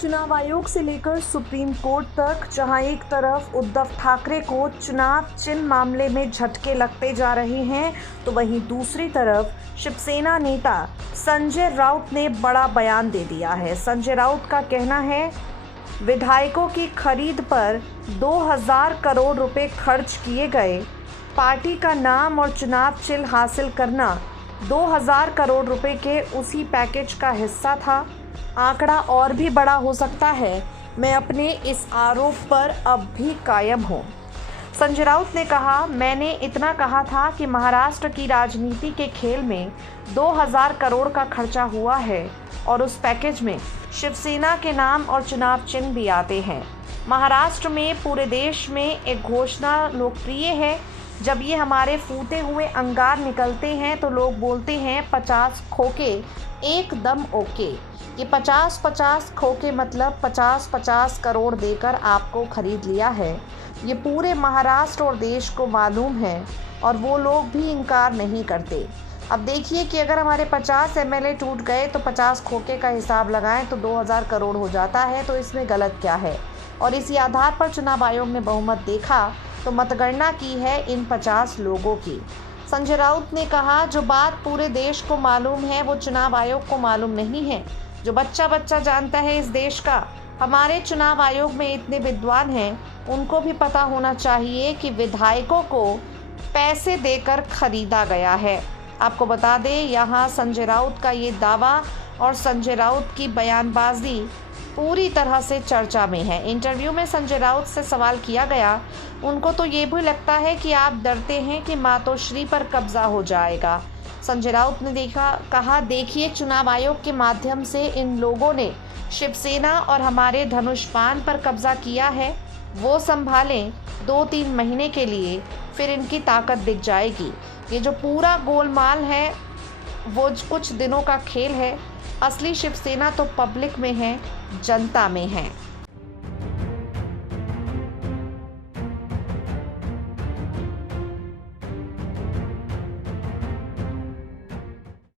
चुनाव आयोग से लेकर सुप्रीम कोर्ट तक जहां एक तरफ उद्धव ठाकरे को चुनाव चिन्ह मामले में झटके लगते जा रहे हैं, तो वहीं दूसरी तरफ शिवसेना नेता संजय राउत ने बड़ा बयान दे दिया है। संजय राउत का कहना है, विधायकों की खरीद पर 2000 करोड़ रुपए खर्च किए गए। पार्टी का नाम और चुनाव चिन्ह हासिल करना 2000 करोड़ रुपए के उसी पैकेज का हिस्सा था। आंकड़ा और भी बड़ा हो सकता है। मैं अपने इस आरोप पर अब भी कायम हूँ। संजय राउत ने कहा, मैंने इतना कहा था कि महाराष्ट्र की राजनीति के खेल में 2000 करोड़ का खर्चा हुआ है और उस पैकेज में शिवसेना के नाम और चुनाव चिन्ह भी आते हैं। महाराष्ट्र में पूरे देश में एक घोषणा लोकप्रिय है। जब ये हमारे फूटे हुए अंगार निकलते हैं तो लोग बोलते हैं 50 खोके एकदम ओके। ये 50-50 खोके मतलब 50-50 करोड़ देकर आपको खरीद लिया है। ये पूरे महाराष्ट्र और देश को मालूम है और वो लोग भी इनकार नहीं करते। अब देखिए कि अगर हमारे 50 एमएलए टूट गए तो 50 खोके का हिसाब लगाएं तो 2000 करोड़ हो जाता है। तो इसमें गलत क्या है? और इसी आधार पर चुनाव आयोग ने बहुमत देखा तो मतगणना की है इन 50 लोगों की। संजय राउत ने कहा, जो बात पूरे देश को मालूम है वो चुनाव आयोग को मालूम नहीं है। जो बच्चा जानता है इस देश का, हमारे चुनाव आयोग में इतने विद्वान हैं, उनको भी पता होना चाहिए कि विधायकों को पैसे देकर खरीदा गया है। आपको बता दें, यहाँ संजय राउत का ये दावा और संजय राउत की बयानबाजी पूरी तरह से चर्चा में है। इंटरव्यू में संजय राउत से सवाल किया गया, उनको तो ये भी लगता है कि आप डरते हैं कि मातोश्री पर कब्जा हो जाएगा। संजय राउत ने कहा, देखिए चुनाव आयोग के माध्यम से इन लोगों ने शिवसेना और हमारे धनुष-बाण पर कब्जा किया है। वो संभालें 2-3 महीने के लिए, फिर इनकी ताकत दिख जाएगी। ये जो पूरा गोलमाल है वो कुछ दिनों का खेल है। असली शिवसेना तो पब्लिक में है, जनता में है।